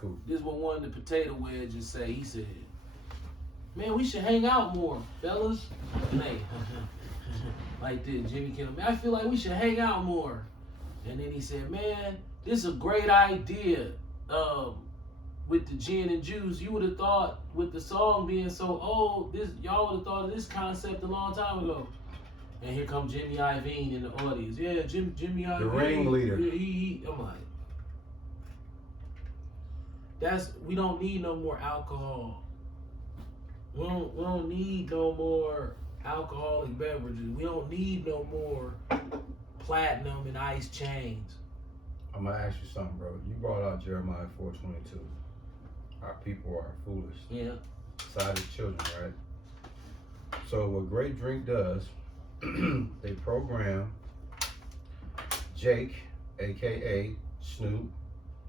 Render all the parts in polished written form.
Cool. This is what one of the potato wedges say. He said, "Man, we should hang out more, fellas." And they like this, Jimmy Kimmel. Man, I feel like we should hang out more. And then he said, "Man, this is a great idea. With the gin and juice, you would have thought with the song being so old, y'all would have thought of this concept a long time ago." And here comes Jimmy Iovine in the audience. Yeah, Jimmy Iovine. The ringleader. I'm like, we don't need no more alcohol. We don't need no more alcoholic beverages. We don't need no more platinum and ice chains. I'm gonna ask you something, bro. You brought out Jeremiah 4:22. Our people are foolish. Yeah. Sighted children, right? So what Great Drink does, they program Jake, aka Snoop,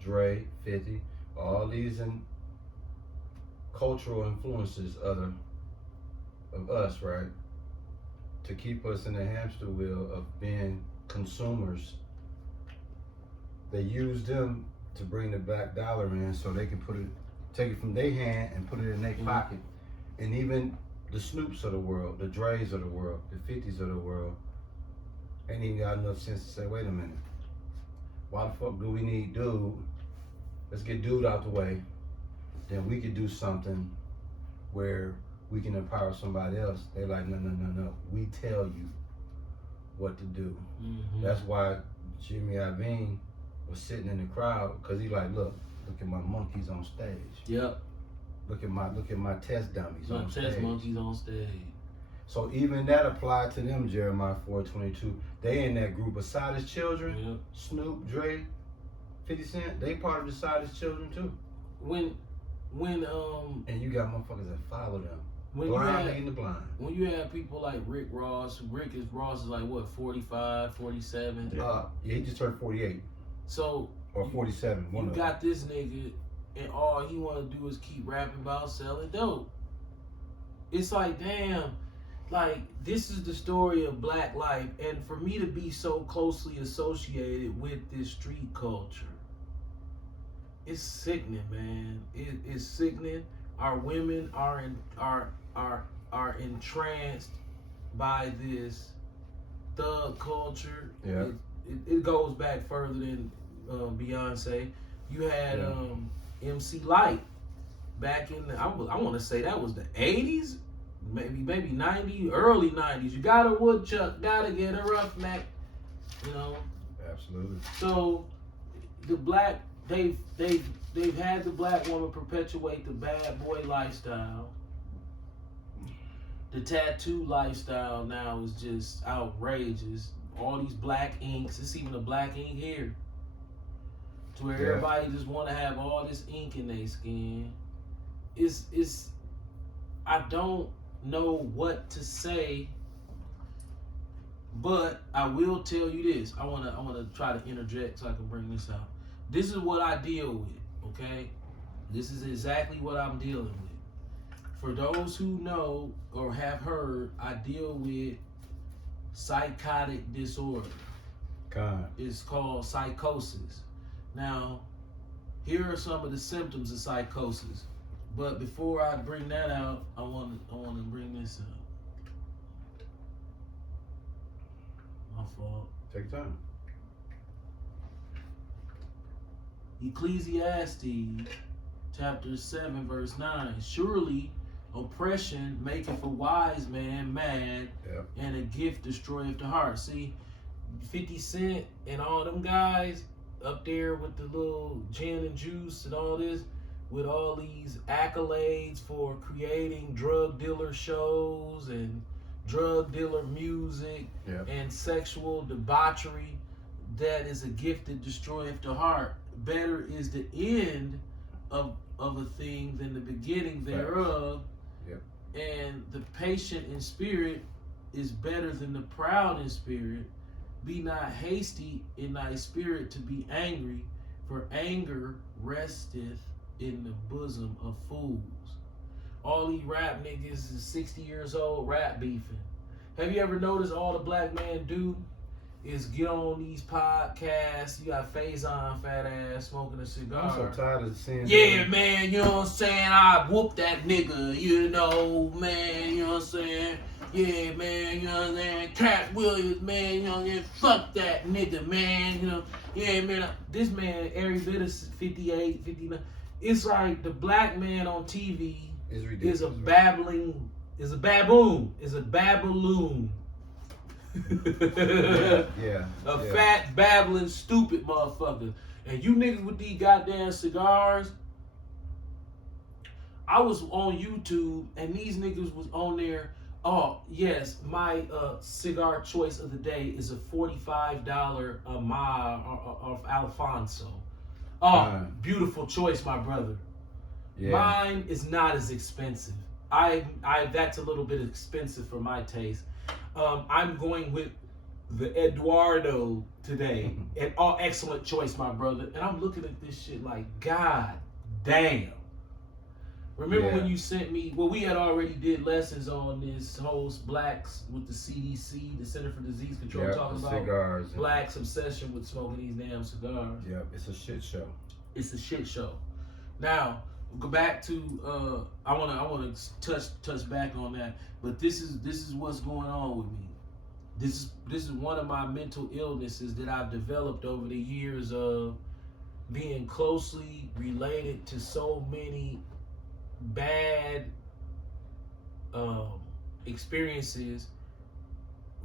Dre, 50, all these cultural influences of us, right? To keep us in the hamster wheel of being consumers. They use them to bring the black dollar in so they can take it from their hand and put it in their pocket. And even the Snoops of the world, the Dre's of the world, the 50s of the world, ain't even got enough sense to say, wait a minute, why the fuck do we need dude? Let's get dude out the way. Then we could do something where we can empower somebody else. They're like, no. We tell you what to do. Mm-hmm. That's why Jimmy Iovine was sitting in the crowd, because he like, look at my monkeys on stage. Yep. Look at my test dummies on stage. Test monkeys on stage. So even that applied to them, Jeremiah 4:22. They in that group of Sighted Children, Yep. Snoop, Dre, 50 Cent, they part of the Sighted Children too. When and you got motherfuckers that follow them. when Blind leading the blind. When you have people like Rick Ross is like what, 45, 47? Yeah, he just turned 48. So or 47. You got this nigga, and all he want to do is keep rapping about selling dope. It's like, damn, like, this is the story of black life, and for me to be so closely associated with this street culture, it's sickening, man. It's sickening. Our women are entranced by this thug culture. Yeah. It goes back further than Beyonce. You had MC Lyte back in the, I want to say that was the 80s, maybe 90, early 90s. You got a woodchuck, gotta get a roughneck, you know. Absolutely. So the black, they've had the black woman perpetuate the bad boy lifestyle. The tattoo lifestyle now is just outrageous. All these black inks, it's even a black ink here. To where everybody just want to have all this ink in their skin. It's I don't know what to say, but I will tell you this. I wanna try to interject so I can bring this out. This is what I deal with, okay? This is exactly what I'm dealing with. For those who know or have heard, I deal with psychotic disorder. It's called psychosis. Now, here are some of the symptoms of psychosis. But before I bring that out, I want to bring this up. My fault. Take your time. Ecclesiastes chapter 7 verse 9. Surely oppression maketh a wise man mad, and a gift destroyeth the heart. See, 50 Cent and all them guys up there with the little gin and juice and all this, with all these accolades for creating drug dealer shows and drug dealer music and sexual debauchery, that is a gift that destroyeth the heart. Better is the end of a thing than the beginning thereof. And the patient in spirit is better than the proud in spirit. Be not hasty in thy spirit to be angry, for anger resteth in the bosom of fools. All these rap niggas is 60 years old rap beefing. Have you ever noticed all the black men do is get on these podcasts. You got Faison, fat ass, smoking a cigar. I'm so tired of seeing. Yeah, man, you know what I'm saying? I whoop that nigga, you know, man, you know what I'm saying? Yeah, man, you know what I'm saying? Cat Williams, man, you know what I'm saying? Fuck that nigga, man, you know? Yeah, man, this man, every bit of 58, 59. It's like the black man on TV is a babbling, is a baboon, is a babaloon. Yeah. A fat, babbling, stupid motherfucker. And you niggas with these goddamn cigars, I was on YouTube and these niggas was on there. Oh, yes, my cigar choice of the day is a $45 Amar of Alfonso. Oh, beautiful choice, my brother. Yeah. Mine is not as expensive. I that's a little bit expensive for my taste. I'm going with the Eduardo today. And excellent choice, my brother. And I'm looking at this shit like, God damn. Remember when you sent me, well, we had already did lessons on this whole blacks with the CDC, the Center for Disease Control, talking about cigars, blacks' obsession with smoking these damn cigars. Yep, it's a shit show. It's a shit show. Now, go back to I wanna touch back on that, but this is what's going on with me. This is one of my mental illnesses that I've developed over the years of being closely related to so many bad experiences.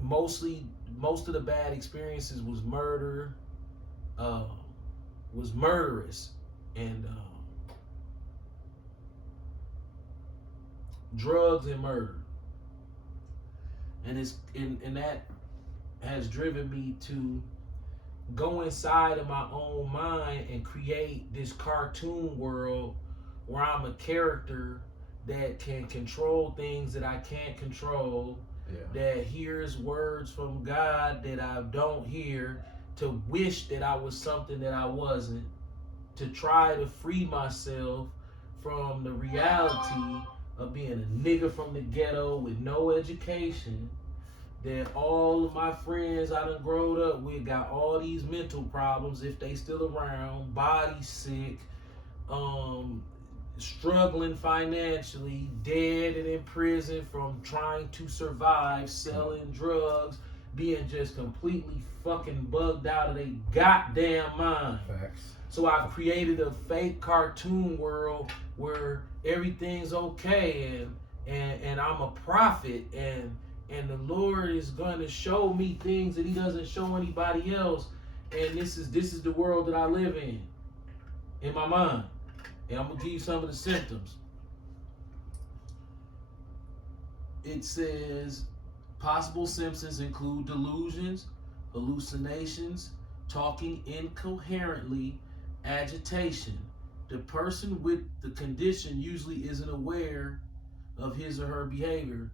Most of the bad experiences was murder, was murderous, and drugs and murder. And that has driven me to go inside of my own mind and create this cartoon world where I'm a character that can control things that I can't control, that hears words from God that I don't hear, to wish that I was something that I wasn't, to try to free myself from the reality of being a nigga from the ghetto with no education, that all of my friends I done growed up with got all these mental problems if they still around, body sick, struggling financially, dead and in prison from trying to survive, selling drugs, being just completely fucking bugged out of their goddamn mind. Facts. So I've created a fake cartoon world where everything's okay and I'm a prophet and the Lord is going to show me things that he doesn't show anybody else, and this is the world that I live in my mind. And I'm going to give you some of the symptoms. It says possible symptoms include delusions, hallucinations, talking incoherently, agitation. The person with the condition usually isn't aware of his or her behavior.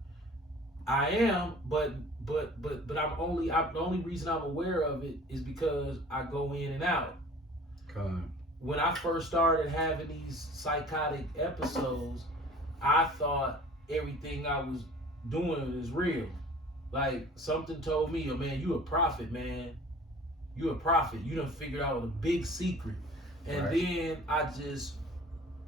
I am, but the only reason I'm aware of it is because I go in and out. When I first started having these psychotic episodes, I thought everything I was doing is real. Like, something told me, oh man, you a prophet, man. You a prophet. You done figured out a big secret. And then I just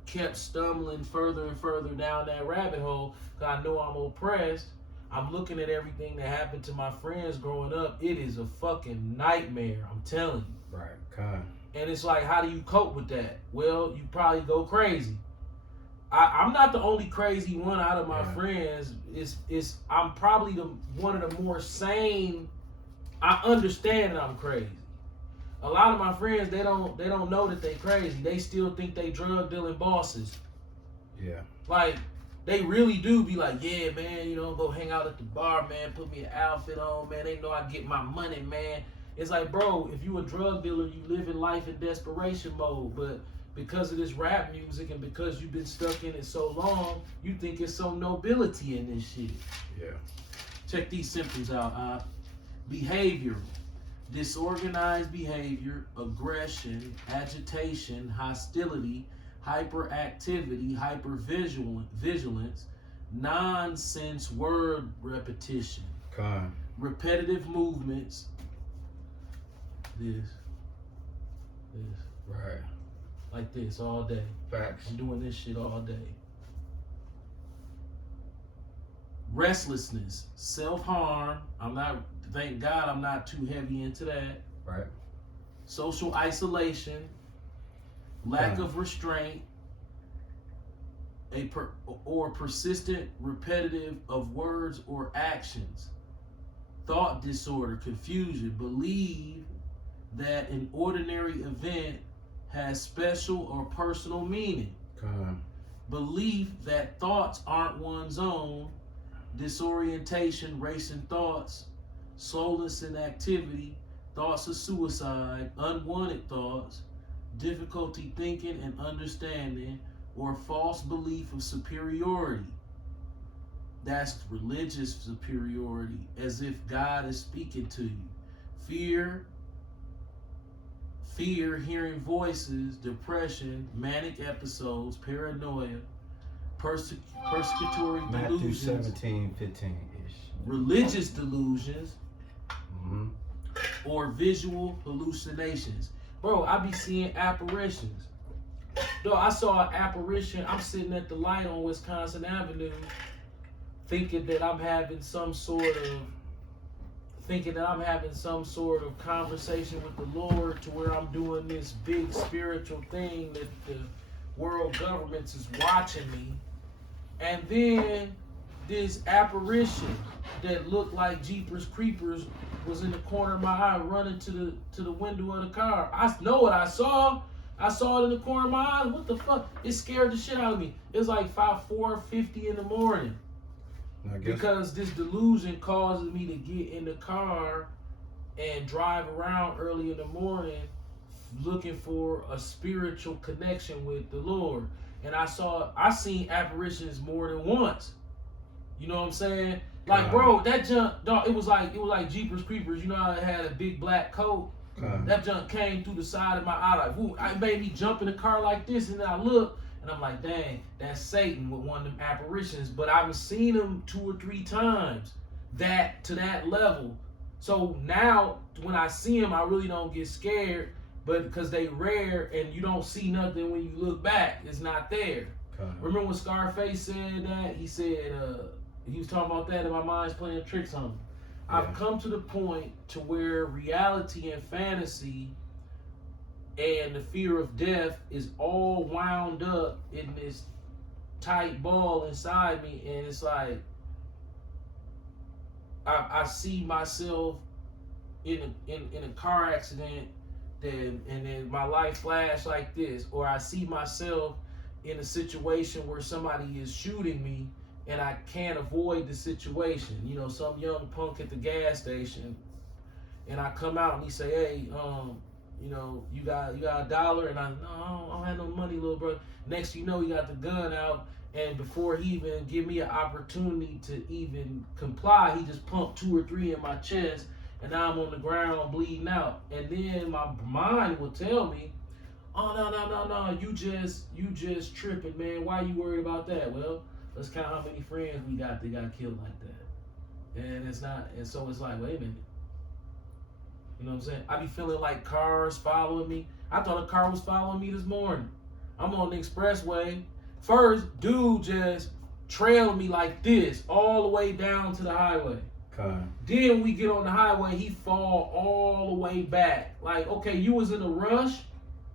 kept stumbling further and further down that rabbit hole because I know I'm oppressed. I'm looking at everything that happened to my friends growing up. It is a fucking nightmare, I'm telling you. And it's like, how do you cope with that? Well, you probably go crazy. I'm not the only crazy one out of my friends. I'm probably one of the more sane. I understand that I'm crazy. A lot of my friends, they don't know that they crazy. They still think they drug dealing bosses. Yeah. Like, they really do be like, yeah, man, you know, go hang out at the bar, man, put me an outfit on, man. They know I get my money, man. It's like, bro, if you a drug dealer, you live in life in desperation mode. But because of this rap music and because you've been stuck in it so long, you think it's some nobility in this shit. Yeah. Check these symptoms out. Behavioral. Disorganized behavior, aggression, agitation, hostility, hyperactivity, hypervigilance, nonsense word repetition, repetitive movements, This. Right. Like this all day. Facts. I'm doing this shit all day. Restlessness, self-harm. Thank God I'm not too heavy into that. Right. Social isolation, lack of restraint, or persistent repetitive of words or actions. Thought disorder, confusion, believe that an ordinary event has special or personal meaning. Belief that thoughts aren't one's own, disorientation, racing thoughts, slowness in activity, thoughts of suicide, unwanted thoughts, difficulty thinking and understanding, or false belief of superiority. That's religious superiority, as if God is speaking to you. Fear, hearing voices, depression, manic episodes, paranoia, persecutory Matthew delusions, 17:15-ish. religious delusions, Mm-hmm. or visual hallucinations. Bro, I be seeing apparitions. Yo, I saw an apparition. I'm sitting at the light on Wisconsin Avenue thinking that I'm having some sort of conversation with the Lord, to where I'm doing this big spiritual thing that the world governments is watching me. And then this apparition that looked like Jeepers Creepers was in the corner of my eye, running to the window of the car. I know what I saw. I saw it in the corner of my eye. What the fuck? It scared the shit out of me. It was like 4:50 in the morning. Because this delusion causes me to get in the car and drive around early in the morning looking for a spiritual connection with the Lord. And I seen apparitions more than once. You know what I'm saying? Like, bro, that junk, dog, it was like Jeepers Creepers. You know how it had a big black coat? That junk came through the side of my eye. Like, woo, it made me jump in the car like this, and then I look, and I'm like, dang, that's Satan with one of them apparitions. But I've seen him 2 or 3 times to that level. So now when I see him, I really don't get scared, but because they rare and you don't see nothing when you look back, it's not there. Remember when Scarface said that? He said, he was talking about that, and my mind's playing tricks on me. Yeah. I've come to the point to where reality and fantasy and the fear of death is all wound up in this tight ball inside me, and it's like I see myself in a car accident, and then my life flash like this, or I see myself in a situation where somebody is shooting me and I can't avoid the situation. You know, some young punk at the gas station, and I come out and he say, hey, you know, you got $1? And I don't have no money, little bro. Next thing you know, he got the gun out, and before he even give me an opportunity to even comply, he just pumped 2 or 3 in my chest, and now I'm on the ground bleeding out. And then my mind will tell me, oh, no, you just tripping, man. Why you worried about that? Well, let's count how many friends we got that got killed like that. And it's not, and so it's like, wait a minute. You know what I'm saying? I be feeling like cars following me. I thought a car was following me this morning. I'm on the expressway. First, dude just trailed me like this all the way down to the highway. Then we get on the highway, he fall all the way back. Like, okay, you was in a rush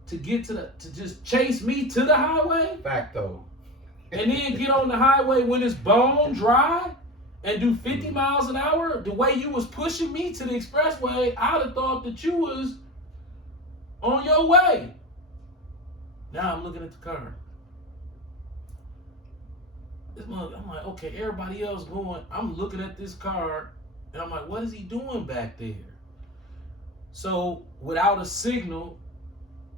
to get to just chase me to the highway? Fact though. And then get on the highway when it's bone dry and do 50 miles an hour? The way you was pushing me to the expressway, I'd have thought that you was on your way. Now I'm looking at the car. I'm like, okay, everybody else going. I'm looking at this car, and I'm like, what is he doing back there? So without a signal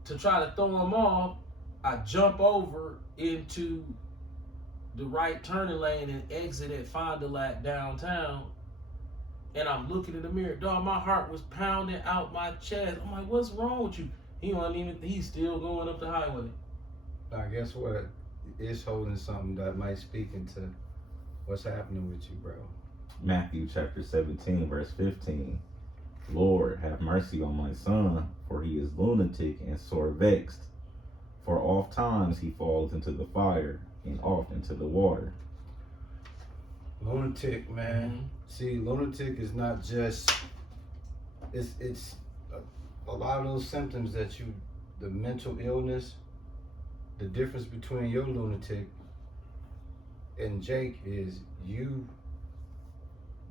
to try to throw him off, I jump over into the right turning lane and exit at Fond du Lac downtown. And I'm looking in the mirror. Dog, my heart was pounding out my chest. I'm like, what's wrong with you? He's still going up the highway. Now, guess what? It's holding something that might speak into what's happening with you, bro. Matthew chapter 17, verse 15. Lord, have mercy on my son, for he is lunatic and sore vexed. For oft times he falls into the fire, and oft into the water. Lunatic, man. See, lunatic is not just. It's a lot of those symptoms that the mental illness. The difference between your lunatic and Jake is you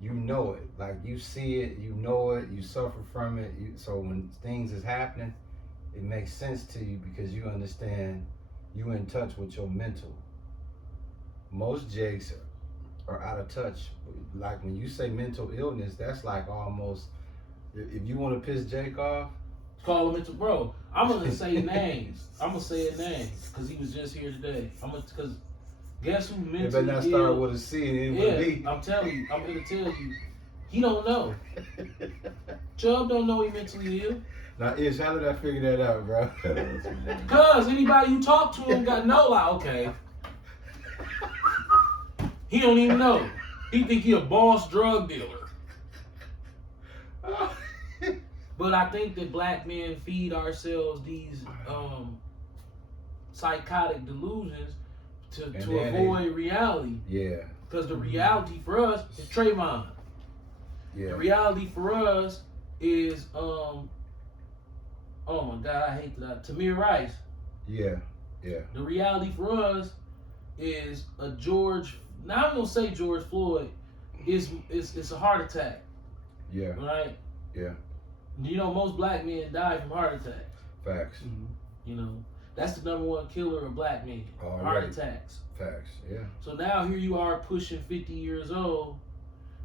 know it, like you see it, you know it, you suffer from it. So when things is happening, it makes sense to you because you understand you in touch with your mental. Most Jakes are out of touch. Like when you say mental illness, that's like almost, if you want to piss Jake off, call him into, bro. I'm gonna say names. I'm gonna say a name because he was just here today. Because guess who mentally it better not start with a C and end with a B. I'm telling you. I'm gonna tell you. He don't know. Chubb don't know he mentally ill. Now, Ish, how did I figure that out, bro? Cause anybody you talk to him got no like, okay. He don't even know. He think he a boss drug dealer. But I think that black men feed ourselves these psychotic delusions to avoid reality. Yeah. Because the reality for us is Trayvon. Yeah. The reality for us is oh my God, I hate that. Tamir Rice. Yeah. Yeah. The reality for us is a George. Now I'm gonna say George Floyd is a heart attack. Yeah. Right. Yeah. You know, most black men die from heart attacks. Facts. You know, that's the number one killer of black men. Already. Heart attacks. Facts. Yeah. So now here you are pushing 50 years old.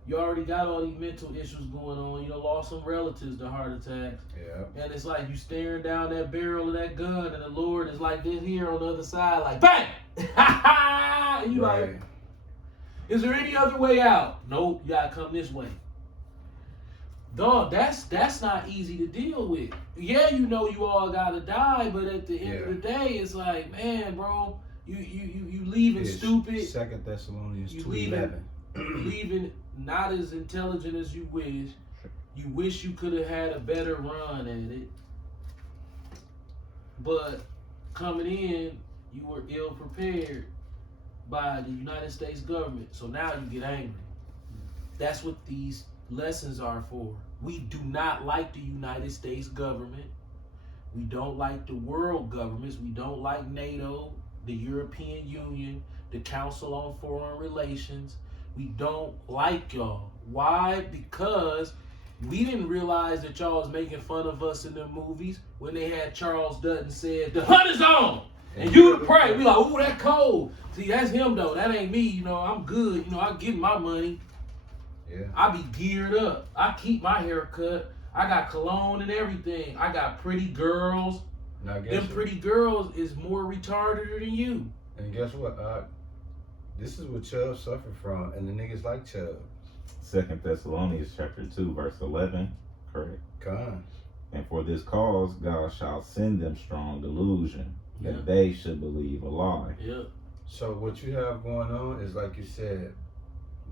You already got all these mental issues going on. You know, lost some relatives to heart attacks. Yeah. And it's like you staring down that barrel of that gun, and the Lord is like this here on the other side, like bang! And you Right. like, is there any other way out? Nope, you gotta come this way. Dog, that's not easy to deal with. Yeah, you know you all gotta die, but at the end of the day, it's like, man, bro, you leaving It's stupid. 2 Thessalonians You 2:11. leaving not as intelligent as you wish. You wish you could have had a better run at it. But coming in, you were ill prepared by the United States government. So now you get angry. That's what these lessons are for. We do not like the United States government. We don't like the world governments. We don't like NATO, the European Union, the Council on Foreign Relations. We don't like y'all. Why? Because we didn't realize that y'all was making fun of us in the movies when they had Charles Dutton said, "The hunt is on." And you the prey. We like, ooh, that cold. See, that's him though. That ain't me. You know, I'm good. You know, I get my money. Yeah. I be geared up. I keep my hair cut. I got cologne and everything. I got pretty girls. Now guess Them what? pretty girls is more retarded than you. And guess what? This is what Chubb suffered from, and the niggas like Chubb. 2 Thessalonians chapter 2, verse 11. Correct. Con. And for this cause God shall send them strong delusion, that Yeah. they should believe a lie. Yeah. So what you have going on is, like you said,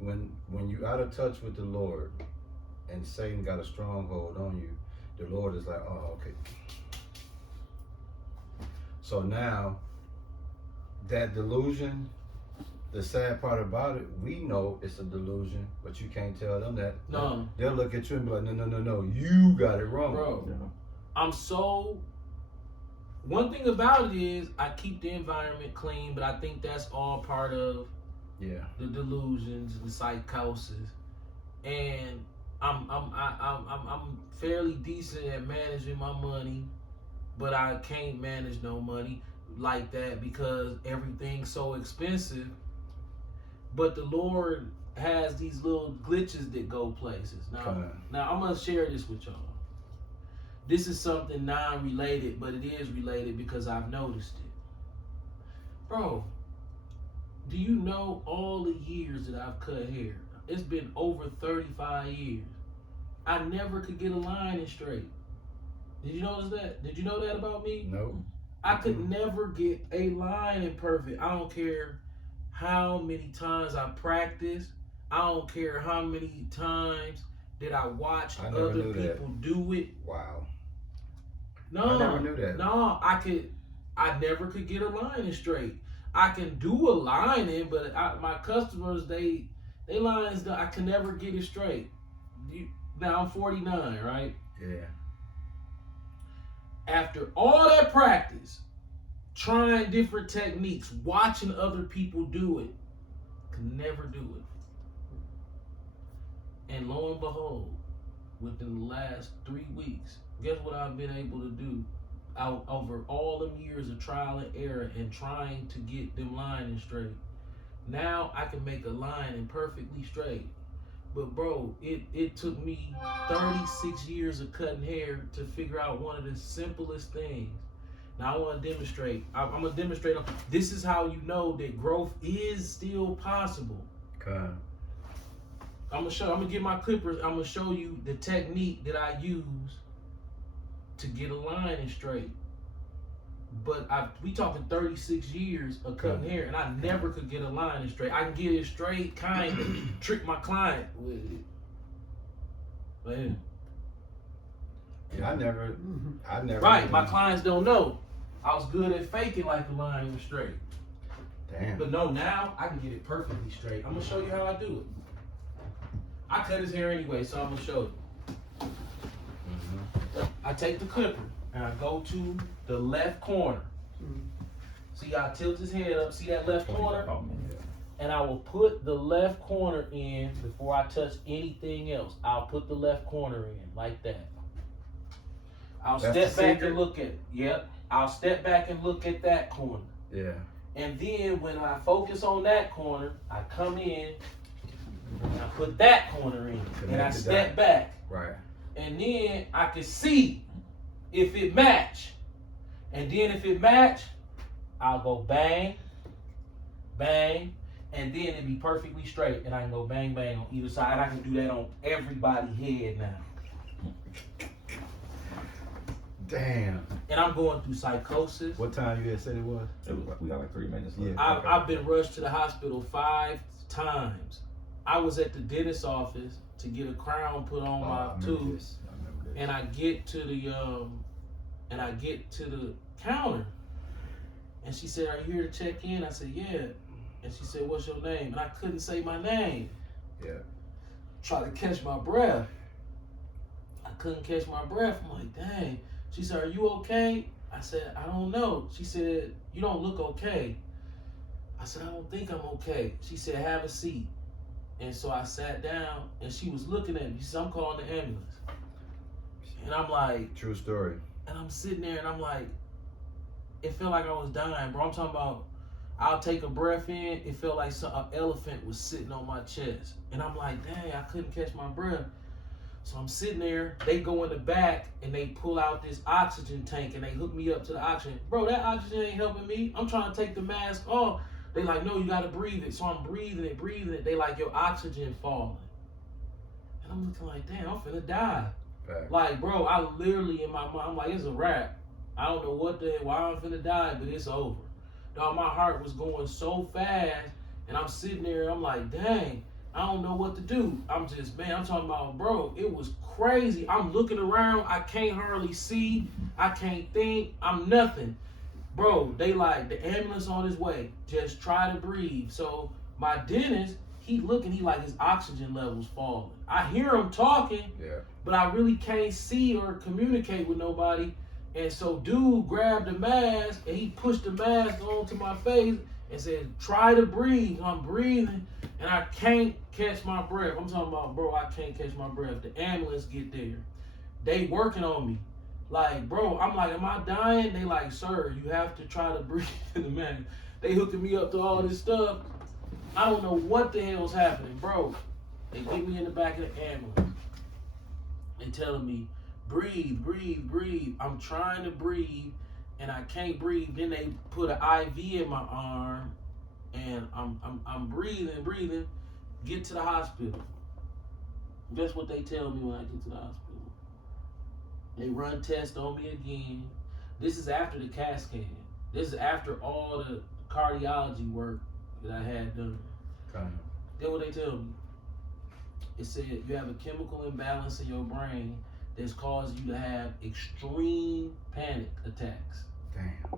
when you out of touch with the Lord, and Satan got a stronghold on you, the Lord is like, oh, okay. So now, that delusion, the sad part about it, we know it's a delusion, but you can't tell them that. No. They'll look at you and be like, no, you got it wrong. Bro. Yeah. I'm so. One thing about it is I keep the environment clean, but I think that's all part of Yeah. the delusions, the psychosis, and I'm fairly decent at managing my money, but I can't manage no money like that because everything's so expensive. But the Lord has these little glitches that go places. Now I'm gonna share this with y'all. This is something non-related, but it is related because I've noticed it. Bro, do you know all the years that I've cut hair? It's been over 35 years. I never could get a line in straight. Did you notice that? Did you know that about me? Nope. I could never get a line in perfect. I don't care how many times I practice. I don't care how many times Did I watch I never other knew that. people do it? Wow. No, I never knew that. No, I never could get a lining straight. I can do a lining, but my customers, they lines, I can never get it straight. Now I'm 49, right? Yeah. After all that practice, trying different techniques, watching other people do it, could never do it. And lo and behold, within the last 3 weeks, guess what I've been able to do out over all them years of trial and error and trying to get them lining straight. Now I can make a line perfectly straight. But bro, it took me 36 years of cutting hair to figure out one of the simplest things. Now I want to demonstrate. I'm gonna demonstrate. This is how you know that growth is still possible. Okay. I'm gonna get my clippers. I'm gonna show you the technique that I use to get a line straight. But we talking 36 years of cutting hair, and I never could get a line straight. I can get it straight, kind of trick my client with it. But Yeah, I never. Right, my clients don't know. I was good at faking like the line was straight. Damn. But no, now I can get it perfectly straight. I'm gonna show you how I do it. I cut his hair anyway, so I'm gonna show you. I take the clipper and I go to the left corner. See, I tilt his head up. See that left corner? And I will put the left corner in before I touch anything else. I'll put the left corner in like that. I'll step back and look at. Yep. I'll step back and look at that corner. Yeah. And then when I focus on that corner, I come in and I put that corner in. And I step back. Right. And then I can see if it match. And then if it match, I'll go bang, bang, and then it'd be perfectly straight. And I can go bang, bang on either side. And I can do that on everybody's head now. Damn. And I'm going through psychosis. What time you had said it was? We got like 3 minutes left. Yeah. I've been rushed to the hospital 5 times. I was at the dentist's office to get a crown put on my tooth. I remember this. And I get to the counter, and she said, "Are you here to check in?" I said, "Yeah." And she said, "What's your name?" And I couldn't say my name. Yeah. Try to catch my breath. I couldn't catch my breath. I'm like, dang. She said, "Are you okay?" I said, "I don't know." She said, "You don't look okay." I said, "I don't think I'm okay." She said, "Have a seat." And so I sat down, and she was looking at me. She said, "I'm calling the ambulance." And I'm like, True story. and I'm sitting there and I'm like, it felt like I was dying, bro. I'm talking about, I'll take a breath in, it felt like an elephant was sitting on my chest. And I'm like, dang, I couldn't catch my breath. So I'm sitting there, they go in the back and they pull out this oxygen tank and they hook me up to the oxygen. Bro, that oxygen ain't helping me. I'm trying to take the mask off. They like, no, you gotta breathe it. So I'm breathing it. They like, your oxygen falling. And I'm looking like, damn, I'm finna die. Fact. Like, bro, I literally in my mind, I'm like, it's a wrap. I don't know why I'm finna die, but it's over. Dog, my heart was going so fast, and I'm sitting there, I'm like, dang, I don't know what to do. I'm talking about, bro, it was crazy. I'm looking around, I can't hardly see, I can't think, I'm nothing. Bro, they like, the ambulance on his way, just try to breathe. So my dentist, he like his oxygen levels falling. I hear him talking, Yeah. but I really can't see or communicate with nobody. And so dude grabbed the mask and he pushed the mask onto my face and said, try to breathe. I'm breathing and I can't catch my breath. I'm talking about, bro, I can't catch my breath. The ambulance get there. They working on me. Like, bro, I'm like, am I dying? They like, sir, you have to try to breathe in the mask. They hooking me up to all this stuff. I don't know what the hell's happening, bro. They get me in the back of the ambulance and telling me, breathe, breathe, breathe. I'm trying to breathe and I can't breathe. Then they put an IV in my arm and I'm breathing. Get to the hospital. Guess what they tell me when I get to the hospital? They run tests on me again. This is after the CAT scan. This is after all the cardiology work that I had done. Kind of. Then what they tell me? It said you have a chemical imbalance in your brain that's causing you to have extreme panic attacks. Damn.